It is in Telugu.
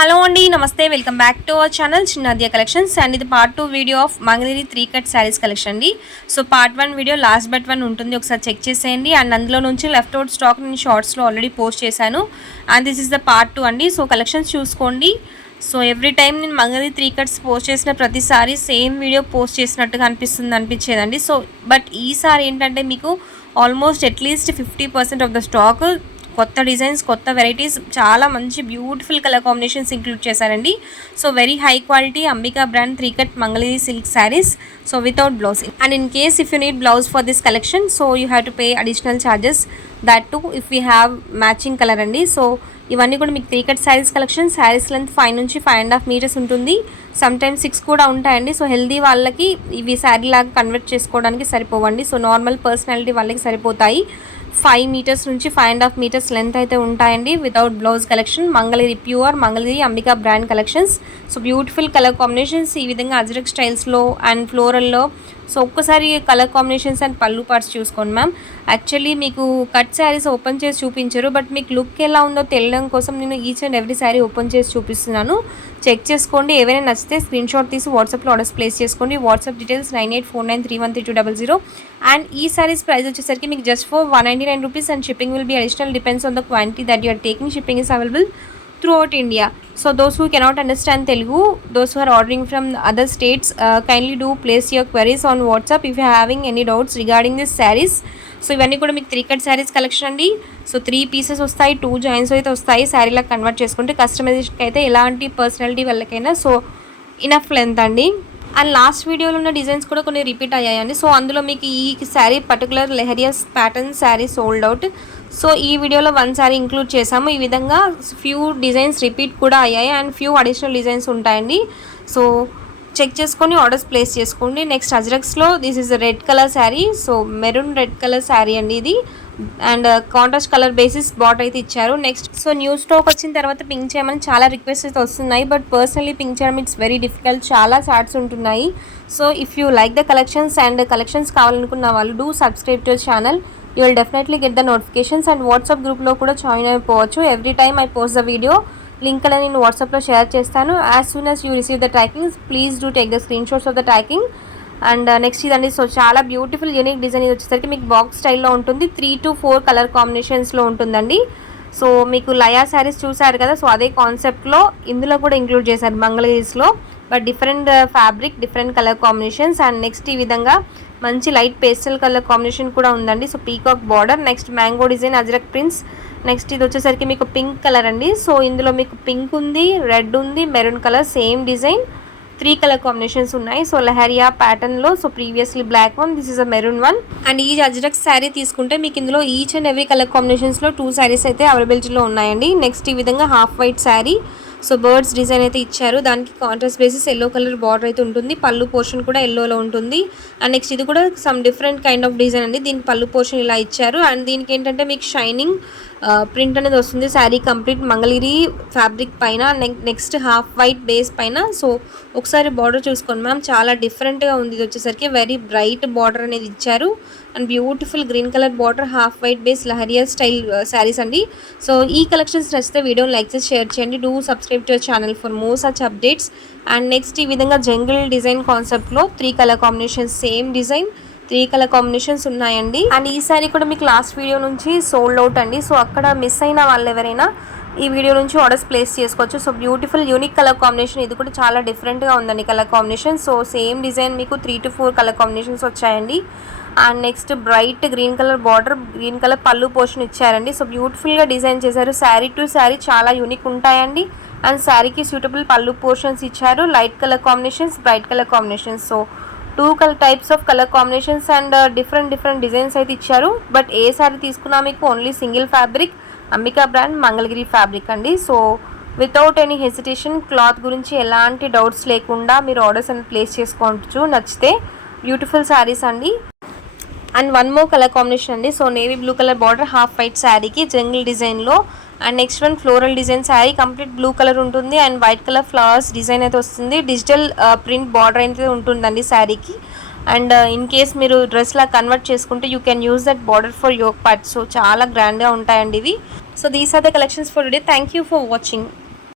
హలో అండి, నమస్తే. Welcome back to our channel Chinnadya collections. And ఇది part 2 video of Mangalagiri 3 cut saris collection అండి. So part 1 video last but 1 ఉంటుంది, ఒకసారి చెక్ చేసేయండి. అండ్ అందులో నుంచి లెఫ్ట్ అవుట్ స్టాక్ నేను షార్ట్స్లో ఆల్రెడీ పోస్ట్ చేశాను. And this is the part 2 అండి. సో కలెక్షన్స్ చూసుకోండి. సో ఎవ్రీ టైం నేను మంగళగిరి 3 కట్స్ పోస్ట్ చేసిన ప్రతిసారి సేమ్ వీడియో పోస్ట్ చేసినట్టుగా అనిపించేదండి. సో బట్ ఈసారి ఏంటంటే మీకు almost at least 50% of the stock కొత్త డిజైన్స్, కొత్త వెరైటీస్, చాలా మంచి బ్యూటిఫుల్ కలర్ కాంబినేషన్స్ ఇంక్లూడ్ చేశారండి. So very high quality Ambika brand 3 cut Mangalagiri silk saris, so without blouse. And in case if you need blouse for this collection, so you have to pay additional charges, that to if you have matching colour అండి. సో ఇవన్నీ కూడా మీకు 3 cut saris collection. Saris length 5 నుంచి 5.5 మీటర్స్ ఉంటుంది, సమ్ టైమ్స్ 6 కూడా ఉంటాయండి. సో హెల్దీ వాళ్ళకి ఇవి శారీ లాగా కన్వర్ట్ చేసుకోవడానికి సరిపోవండి. సో నార్మల్ పర్సనాలిటీ వాళ్ళకి సరిపోతాయి. 5 మీటర్స్ నుంచి 5.5 మీటర్స్ లెంత్ అయితే ఉంటాయండి. Without blouse collection, Mangalagiri pure Mangalagiri Ambika brand collections. So beautiful colour combinations ఈ విధంగా అజ్రక్ స్టైల్స్లో అండ్ ఫ్లోరల్లో. సో ఒక్కసారి కలర్ కాంబినేషన్స్ అండ్ పళ్ళు పార్ట్స్ చూసుకోండి మ్యామ్. యాక్చువల్లీ మీకు కట్ శారీస్ ఓపెన్ చేసి చూపించరు, బట్ మీకు లుక్ ఎలా ఉందో తెలియడం కోసం నేను each and every sari open చేసి చూపిస్తున్నాను. చెక్ చేసుకోండి. ఏవైనా నచ్చితే స్క్రీన్ షాట్ తీసి వాట్సాప్లో ఆర్డర్స్ ప్లేస్ చేసుకోండి. WhatsApp details 9849313200. అండ్ ఈ శారీస్ ప్రైస్ వచ్చేసరికి మీకు just for 199 rupees, and shipping will be additional, depends on the quantity that you are taking. Shipping is available throughout India. So those who cannot understand Telugu, those who are ordering from other states, kindly do place your queries on WhatsApp if you are having any doubts regarding this sarees. So ఇవన్నీ కూడా మీకు 3 కట్ శారీస్ కలెక్షన్ అండి. సో 3 పీసెస్ వస్తాయి, 2 జాయింట్స్ అయితే వస్తాయి. శారీలా కన్వర్ట్ చేసుకుంటే కస్టమైజేషన్కి అయితే ఎలాంటి పర్సనాలిటీ వాళ్ళకైనా సో ఇనఫ్ లెంత్ అండి. అండ్ లాస్ట్ వీడియోలో ఉన్న డిజైన్స్ కూడా కొన్ని రిపీట్ అయ్యాయండి. సో అందులో మీకు ఈ శారీ పర్టికులర్ లెహరియస్ pattern sari sold out. So ఈ వీడియోలో 1 శారీ ఇంక్లూడ్ చేసాము. ఈ విధంగా ఫ్యూ డిజైన్స్ రిపీట్ కూడా అయ్యాయి అండ్ ఫ్యూ అడిషనల్ డిజైన్స్ ఉంటాయండి. సో చెక్ చేసుకొని ఆర్డర్స్ ప్లేస్ చేసుకోండి. నెక్స్ట్ అజ్రక్స్లో this is red colour sari. So maroon red colour sari అండి ఇది. అండ్ కాంట్రాస్ట్ కలర్ బేసిస్ బాట్ అయితే ఇచ్చారు. నెక్స్ట్ సో న్యూ స్టాక్ వచ్చిన తర్వాత పింక్ చేయమని చాలా రిక్వెస్ట్ అయితే వస్తున్నాయి, బట్ పర్సనలీ పింక్ చేయడం ఇట్స్ వెరీ డిఫికల్ట్. చాలా చార్ట్స్ ఉంటున్నాయి. So if you like the collections and collections కావాలనుకున్న వాళ్ళు do subscribe to channel. You will definitely get the notifications. And WhatsApp గ్రూప్లో కూడా జాయిన్ అయిపోవచ్చు. Every time I post the video link అనేది నేను వాట్సాప్లో షేర్ చేస్తాను. As soon as you receive the trackings, please do take the screen shots of the tracking. And next ఇదండి. సో చాలా బ్యూటిఫుల్ యూనిక్ డిజైన్ ఇది వచ్చేసరికి మీకు బాక్స్ స్టైల్లో ఉంటుంది. 3 to 4 కలర్ కాంబినేషన్స్లో ఉంటుందండి. సో మీకు లయా శారీస్ చూసారు కదా, సో అదే కాన్సెప్ట్లో ఇందులో కూడా ఇంక్లూడ్ చేశారు మంగళగిరిస్లో, but different fabric, different colour combinations. And next ఈ విధంగా మంచి లైట్ పేస్టల్ కలర్ కాంబినేషన్ కూడా ఉందండి. So peacock border, next mango design, ajrak prints. Next ఇది వచ్చేసరికి మీకు పింక్ కలర్ అండి. సో ఇందులో మీకు పింక్ ఉంది, రెడ్ ఉంది, maroon colour, same design. 3 colour combinations ఉన్నాయి. సో లెహరియా ప్యాటర్న్లో, so previously black one, this is a maroon one. And ఈ అజ్రక్ శారీ తీసుకుంటే మీకు ఇందులో ఈచ్ అండ్ ఎవ్రీ కలర్ కాంబినేషన్స్లో 2 శారీస్ అయితే అవైలబిలిటీలో ఉన్నాయండి. నెక్స్ట్ ఈ విధంగా half white sari. So birds design అయితే ఇచ్చారు, దానికి contrast basis yellow colour border అయితే ఉంటుంది. పళ్ళు పోర్షన్ కూడా ఎల్లోలో ఉంటుంది. అండ్ నెక్స్ట్ ఇది కూడా some different kind of design అండి. దీనికి పళ్ళు పోర్షన్ ఇలా ఇచ్చారు. అండ్ దీనికి ఏంటంటే మీకు షైనింగ్ ప్రింట్ అనేది వస్తుంది. శారీ కంప్లీట్ మంగళగిరి ఫ్యాబ్రిక్ పైన, నెక్స్ట్ హాఫ్ వైట్ బేస్ పైన. సో ఒకసారి బార్డర్ చూసుకోండి మ్యామ్, చాలా డిఫరెంట్గా ఉంది. ఇది వచ్చేసరికి వెరీ బ్రైట్ బార్డర్ అనేది ఇచ్చారు. And beautiful green colour border, half white base leheriya style saris అండి. సో ఈ కలెక్షన్స్ నచ్చితే వీడియోని లైక్ చేసి షేర్ చేయండి. Do subscribe to channel for more such updates. And next ఈ విధంగా జంగిల్ డిజైన్ కాన్సెప్ట్లో 3 colour combinations, same design, 3 colour combinations ఉన్నాయండి. అండ్ ఈ సారీ కూడా మీకు లాస్ట్ వీడియో నుంచి సోల్డ్ అవుట్ అండి. సో అక్కడ మిస్ అయిన వాళ్ళు ఎవరైనా ఈ వీడియో నుంచి ఆర్డర్స్ ప్లేస్ చేసుకోవచ్చు. So beautiful unique colour combination, ఇది కూడా చాలా డిఫరెంట్గా ఉందండి colour combination. So same design మీకు 3 to 4 కలర్ కాంబినేషన్స్ వచ్చాయండి. And next bright green colour border, green colour పళ్ళు పోర్షన్ ఇచ్చారండి. సో బ్యూటిఫుల్గా డిజైన్ చేశారు. శారీ టు శారీ చాలా యూనిక్ ఉంటాయండి. అండ్ శారీకి సూటబుల్ పళ్ళు పోర్షన్స్ ఇచ్చారు. Light colour combinations, bright colour combinations. So 2 types of colour combinations and different designs అయితే ఇచ్చారు. బట్ ఏ శారీ తీసుకున్నా మీకు only single fabric, Ambika brand Mangalagiri fabric అండి. So without any hesitation, cloth గురించి ఎలాంటి డౌట్స్ లేకుండా మీరు ఆర్డర్స్ అనేది ప్లేస్ చేసుకోవచ్చు నచ్చితే. బ్యూటిఫుల్ శారీస్ అండి. అండ్ 1 more కలర్ కాంబినేషన్ అండి. So navy blue colour border, half white శారీకి జంగిల్ డిజైన్లో. And next one floral design sari, complete blue colour ఉంటుంది. And white colour flowers design అయితే వస్తుంది. డిజిటల్ ప్రింట్ బార్డర్ అయితే ఉంటుందండి శారీకి. అండ్ ఇన్ కేస్ మీరు డ్రెస్లా కన్వర్ట్ చేసుకుంటే you can use that border for yoke part. So చాలా గ్రాండ్గా ఉంటాయండి ఇవి. So these are the collections for today. Thank you for watching.